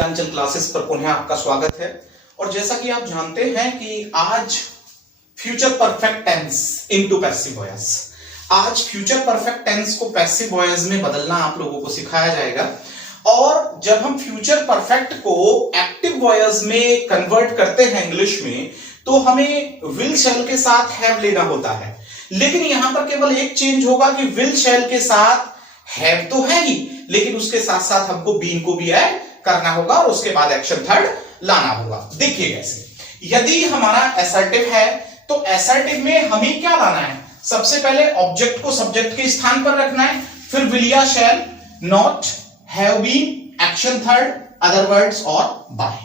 Nilanchal classes पर पुनः आपका स्वागत है। और जैसा कि आप जानते हैं कि आज future perfect tense into passive voice, आज फ्यूचर परफेक्ट टेंस को पैसिव वॉइस में बदलना आप लोगों को सिखाया जाएगा। और जब हम फ्यूचर परफेक्ट को एक्टिव वॉइस में कन्वर्ट करते हैं इंग्लिश में, तो हमें विल शैल के साथ हैव लेना होता है। लेकिन यहां पर केवल एक चेंज होगा कि विल शैल के साथ हैव तो है ही, लेकिन उसके साथ साथ हमको बीन को भी ऐड करना होगा और उसके बाद एक्शन थर्ड लाना होगा। देखिए कैसे, यदि हमारा असर्टिव है तो असर्टिव में हमें क्या लाना है? सबसे पहले ऑब्जेक्ट को सब्जेक्ट के स्थान पर रखना है, फिर विल या shall, not, have been, action third, other words और बाय।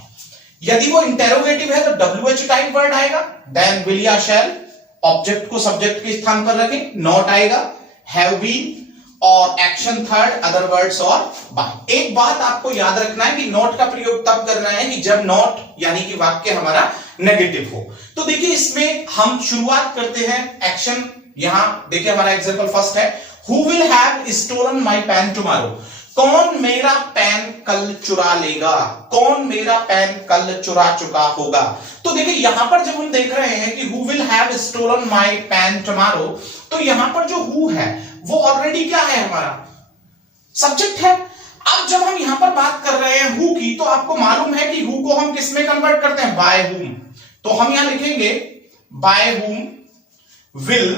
यदि वो इंटेरोगेटिव है तो WH टाइप वर्ड आएगा, देन विल या शैल, ऑब्जेक्ट को सब्जेक्ट के स्थान पर रखें, नॉट आएगा, हैव बीन और एक्शन थर्ड, अदर वर्ड्स और बाय। एक बात आपको याद रखना है कि नॉट का प्रयोग तब करना है कि जब नॉट यानी कि वाक्य हमारा नेगेटिव हो। तो देखिए इसमें हम शुरुआत करते हैं एक्शन। यहां देखिए हमारा एग्जांपल फर्स्ट है, who will have stolen my pen tomorrow. कौन मेरा पेन कल चुरा लेगा? कौन मेरा पेन कल चुरा चुका होगा? तो देखिए यहां पर जब हम देख रहे हैं कि who will have stolen my pen tomorrow, तो यहां पर जो हु है वो ऑलरेडी क्या है? हमारा सब्जेक्ट है। अब जब हम यहां पर बात कर रहे हैं हु की, तो आपको मालूम है कि हु को हम किस में कन्वर्ट करते हैं? By whom. तो हम यहां लिखेंगे बाय हुम विल,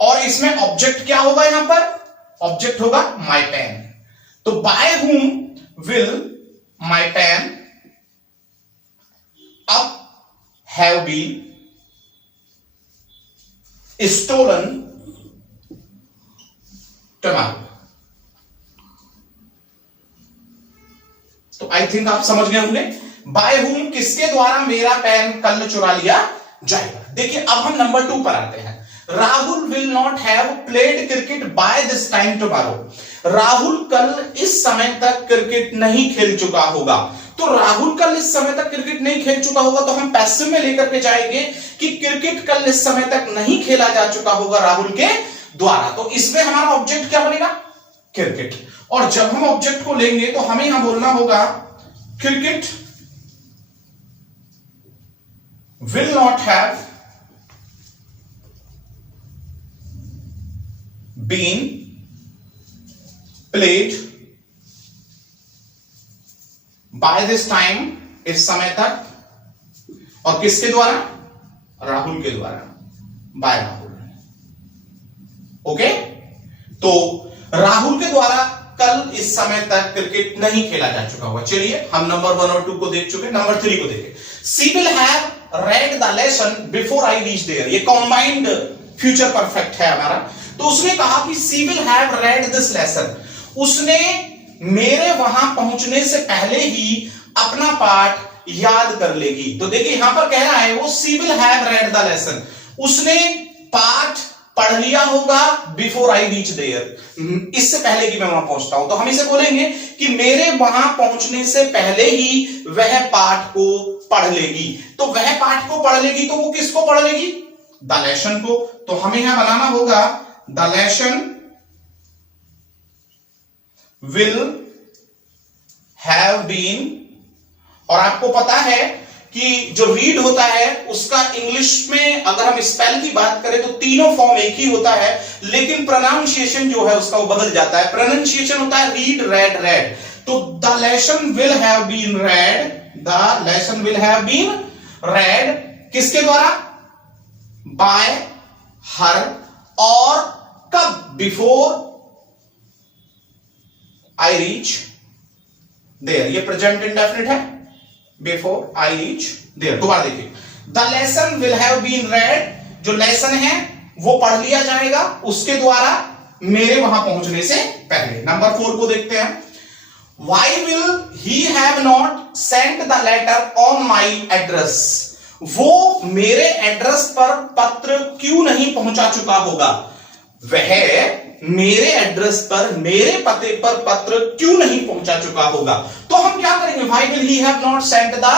और इसमें ऑब्जेक्ट क्या होगा? यहां पर ऑब्जेक्ट होगा माय पेन। तो by whom will my pen अब हैव बीन स्टोलन टुमारो। तो आई थिंक आप समझ गए होंगे बाय हुम किसके द्वारा मेरा पेन कल चुरा लिया जाएगा। देखिए अब हम नंबर 2 पर आते हैं। Rahul will not have played cricket bye this time tomorrow. Rahul कल इस समय तक क्रिकेट नहीं खेल चुका होगा। तो राहुल कल इस समय तक क्रिकेट नहीं खेल चुका होगा, तो हम पैसिव में लेकर के जाएंगे कि क्रिकेट कल इस समय तक नहीं खेला जा चुका होगा राहुल के द्वारा। तो इसमें हमारा ऑब्जेक्ट क्या बनेगा? क्रिकेट। और जब हम ऑब्जेक्ट को लेंगे तो हमें यहां बोलना होगा cricket will not have been played by this time, इस समय तक, और किसके द्वारा? राहुल के द्वारा, बाय राहुल। ओके, तो राहुल के द्वारा कल इस समय तक क्रिकेट नहीं खेला जा चुका होगा। चलिए हम नंबर 1 और 2 को देख चुके, नंबर 3 को देखें। She will have read the lesson before I reach there. ये कंबाइंड फ्यूचर परफेक्ट है हमारा। तो उसने कहा कि she will have read this lesson, उसने मेरे वहां पहुंचने से पहले ही अपना पाठ याद कर लेगी। तो देखिए यहां पर कह रहा है वो she will have read the lesson, उसने पाठ पढ़ लिया होगा बिफोर आई रीच देयर, इससे पहले कि मैं वहां पहुंचता हूं। तो हम इसे बोलेंगे कि मेरे वहां पहुंचने से पहले ही वह पाठ को पढ़ लेगी। तो वह पाठ को पढ़ लेगी, तो वो किसको पढ़ लेगी? द लेसन को। तो हमें यहां बनाना होगा the lesson will have been. और आपको पता है कि जो रीड होता है उसका इंग्लिश में अगर हम स्पेल की बात करें तो तीनों फॉर्म एक ही होता है, लेकिन प्रोनाउंसिएशन जो है उसका वो बदल जाता है। प्रोनाउंसिएशन होता है रीड, रेड, रेड। तो the lesson will have been read, the lesson will have been read किसके द्वारा? By her. और कब? Before I reach there. ये प्रेजेंट इंडेफिनिट है, बिफोर आई रीच देयर। दोबारा देखिए, the lesson will have been read, जो लेसन है वो पढ़ लिया जाएगा उसके द्वारा मेरे वहां पहुंचने से पहले। नंबर 4 को देखते हैं। Why will he have not sent the letter on my address. वो मेरे एड्रेस पर पत्र क्यों नहीं पहुंचा चुका होगा? वह मेरे एड्रेस पर, मेरे पते पर पत्र क्यों नहीं पहुंचा चुका होगा? तो हम क्या करेंगे? Why will he have not sent the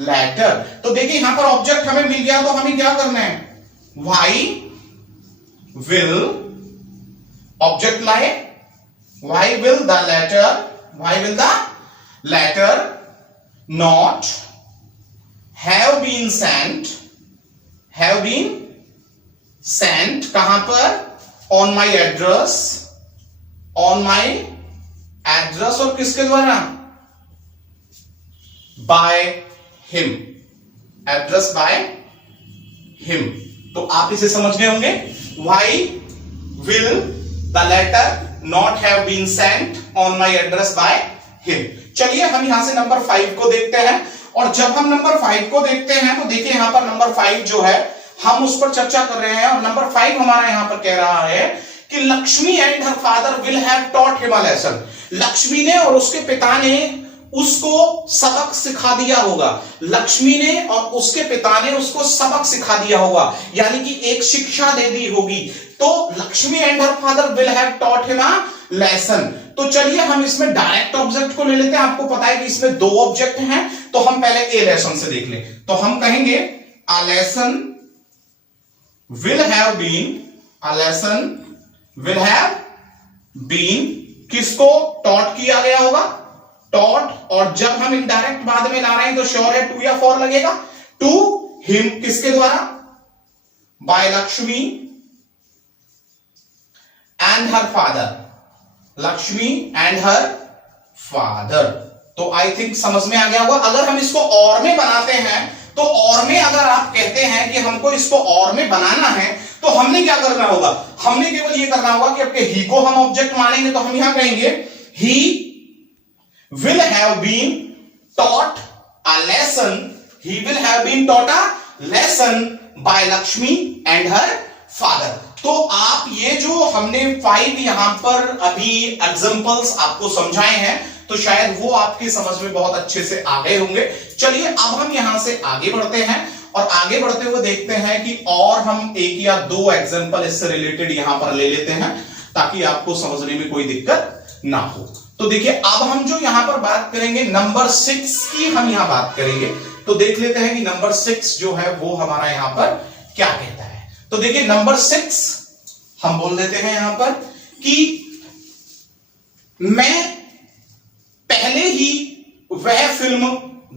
letter. तो देखिए यहां पर ऑब्जेक्ट हमें मिल गया, तो हमें क्या करना है? व्हाई विल, ऑब्जेक्ट लाए, why will the letter, why will the letter not have been sent कहां पर? on my address और किसके द्वारा? by him, address by him। तो आप इसे समझ गए होंगे। why will the letter not have been sent on my address by him। चलिए हम यहां से नंबर 5 को देखते हैं, और जब हम नंबर 5 को देखते हैं तो देखिए यहां पर नंबर 5 जो है हम उस पर चर्चा कर रहे हैं, और नंबर 5 हमारा यहां पर कह रहा है कि Lakshmi and her father will have taught him a lesson. Lakshmi ने और उसके पिता ने उसको सबक सिखा दिया होगा। लक्ष्मी ने और उसके पिता ने उसको सबक सिखा दिया होगा, यानी कि एक शिक्षा दे दी होगी। तो Lakshmi and her father will have taught him a lesson. तो चलिए हम इसमें डायरेक्ट ऑब्जेक्ट को ले लेते हैं। आपको पता है कि इसमें 2 ऑब्जेक्ट हैं, तो हम पहले ए लेसन से देख लें। तो हम कहेंगे a lesson will have been किसको टॉट किया गया होगा? टॉट। और जब हम इनडायरेक्ट बाद में ला रहे हैं तो श्योर है टू या फॉर लगेगा। टू हिम किसके द्वारा? By Lakshmi and her father. Lakshmi and her father. तो आई थिंक समझ में आ गया होगा। अगर हम इसको और में बनाते हैं तो और में अगर आप कहते हैं कि हमको इसको और में बनाना है तो हमने क्या करना होगा? हमने केवल ये करना होगा कि आपके ही को हम ऑब्जेक्ट मानेंगे, तो हम यहां कहेंगे ही will have been taught a lesson, he will have been taught a lesson by Lakshmi and her father। तो आप ये जो हमने 5 यहां पर अभी एग्जांपल्स आपको समझाए हैं, तो शायद वो आपकी समझ में बहुत अच्छे से आ गए होंगे। चलिए अब हम यहां से आगे बढ़ते हैं, और आगे बढ़ते हुए देखते हैं कि और हम 1 या 2 एग्जांपल इससे रिलेटेड यहां पर ले लेते हैं, ताकि आपको समझने में कोई दिक्कत ना हो। तो देखिए अब हम जो यहां पर बात करेंगे नंबर 6 की, हम यहां बात करेंगे। तो देख लेते हैं कि नंबर 6 जो है वो हमारा यहां पर क्या कहता है। तो देखिए नंबर 6 हम बोल देते हैं यहां पर कि मैं पहले ही वह फिल्म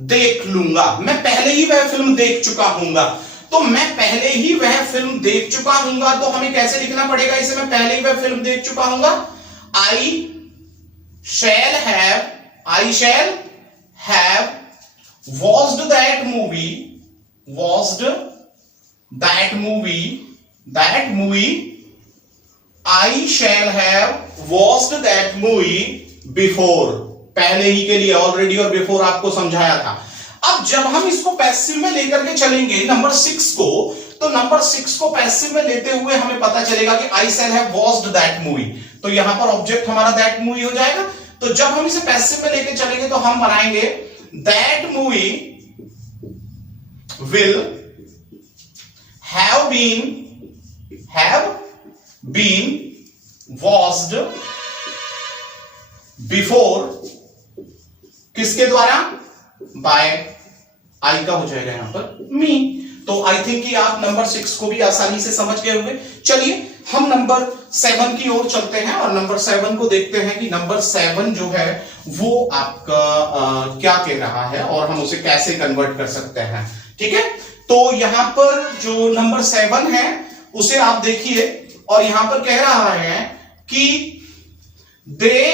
देख लूंगा। मैं पहले ही वह फिल्म देख चुका हूंगा। तो मैं पहले ही वह फिल्म देख चुका हूंगा, तो हमें कैसे लिखना पड़ेगा इसे? मैं पहले ही वह फिल्म देख चुका हूंगा। I shall have watched that movie I shall have watched that movie before। पहले ही के लिए ऑलरेडी और बिफोर आपको समझाया था। अब जब हम इसको पैसिव में लेकर के चलेंगे नंबर 6 को, तो नंबर 6 को पैसिव में लेते हुए हमें पता चलेगा कि I shall have watched that movie। तो यहां पर ऑब्जेक्ट हमारा दैट मूवी हो जाएगा। तो जब हम इसे पैसिव में लेके चलेंगे तो हम बनाएंगे that movie will have been watched before किसके द्वारा? बाय आई का हो जाएगा यहां पर मी। तो आई थिंक कि आप नंबर 6 को भी आसानी से समझ गए होंगे। चलिए हम नंबर 7 की ओर चलते हैं, और नंबर 7 को देखते हैं कि नंबर 7 जो है वो आपका क्या कह रहा है और हम उसे कैसे कन्वर्ट कर सकते हैं। ठीक है, तो यहां पर जो नंबर 7 है उसे आप देखिए, और यहां पर कह रहा है कि they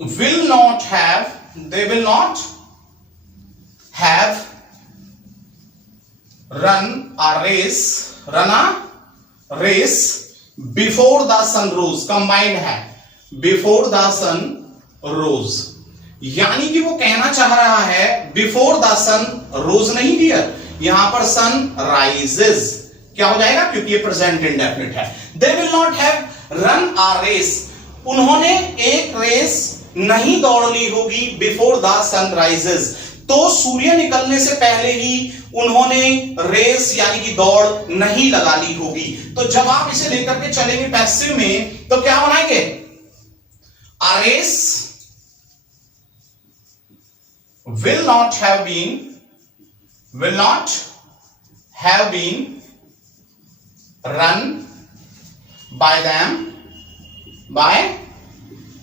will not have run a race before the sun rose। Combined है before the sun rose, यानी कि वो कहना चाह रहा है before the sun rose नहीं डियर, यहां पर sun rises क्या हो जाएगा, क्योंकि ये प्रेजेंट इंडेफिनिट है। they will not have run a race, उन्होंने एक रेस नहीं दौड़ ली होगी बिफोर द सन राइजेस, तो सूर्य निकलने से पहले ही उन्होंने रेस यानी कि दौड़ नहीं लगा ली होगी। तो जब आप इसे लेकर के चलेंगे पैसिव में तो क्या बनाएंगे? A race will not have been run by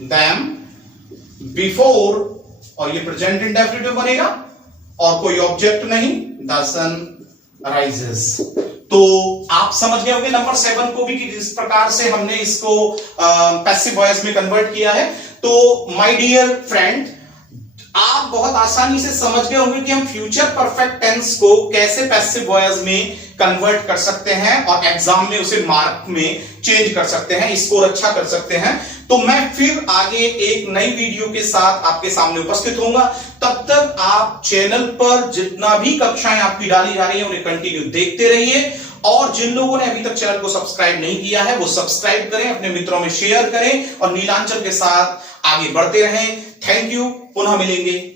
them before और ये प्रेजेंट इंडेफिनिट में बनेगा और कोई ऑब्जेक्ट नहीं, द सन राइजेस। तो आप समझ गए होंगे नंबर 7 को भी कि किस प्रकार से हमने इसको पैसिव वॉइस में कन्वर्ट किया है। तो माय डियर फ्रेंड, आप बहुत आसानी से समझ गए होंगे कि हम फ्यूचर परफेक्ट टेंस को कैसे पैसिव वॉइस में कन्वर्ट कर सकते हैं और एग्जाम में उसे मार्क में चेंज कर सकते हैं, स्कोर अच्छा कर सकते हैं। तो मैं फिर आगे एक नई वीडियो के साथ आपके सामने उपस्थित होऊंगा। तब तक आप चैनल पर जितना भी कक्षाएं आपकी डाली जा रही हैं उन्हें कंटिन्यू देखते रहिए, और जिन लोगों ने अभी तक चैनल को सब्सक्राइब नहीं किया है वो सब्सक्राइब करें, अपने मित्रों में शेयर करें और नीलांचल के साथ आगे बढ़ते रहें। थैंक यू, पुनः मिलेंगे।